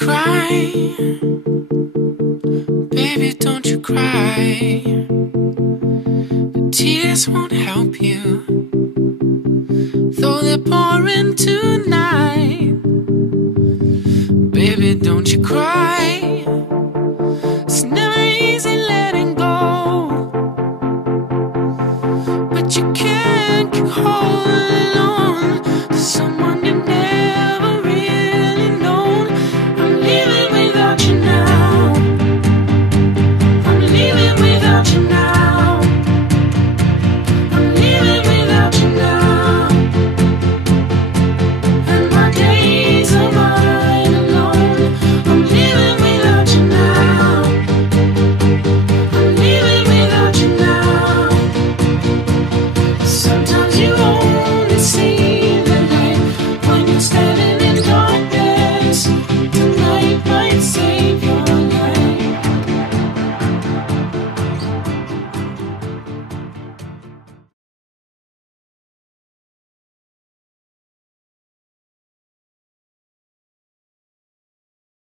cry, baby, don't you cry. The tears won't help you, though they're pouring tonight. Baby, don't you cry. It's never easy letting go, but you can't keep holding on to someone you never really known. I'm leaving without you now. I'm leaving without you now. I'm leaving without you now. And my days are mine alone. I'm leaving without you now. I'm leaving without you now. Sometimes you only see the light when you're standing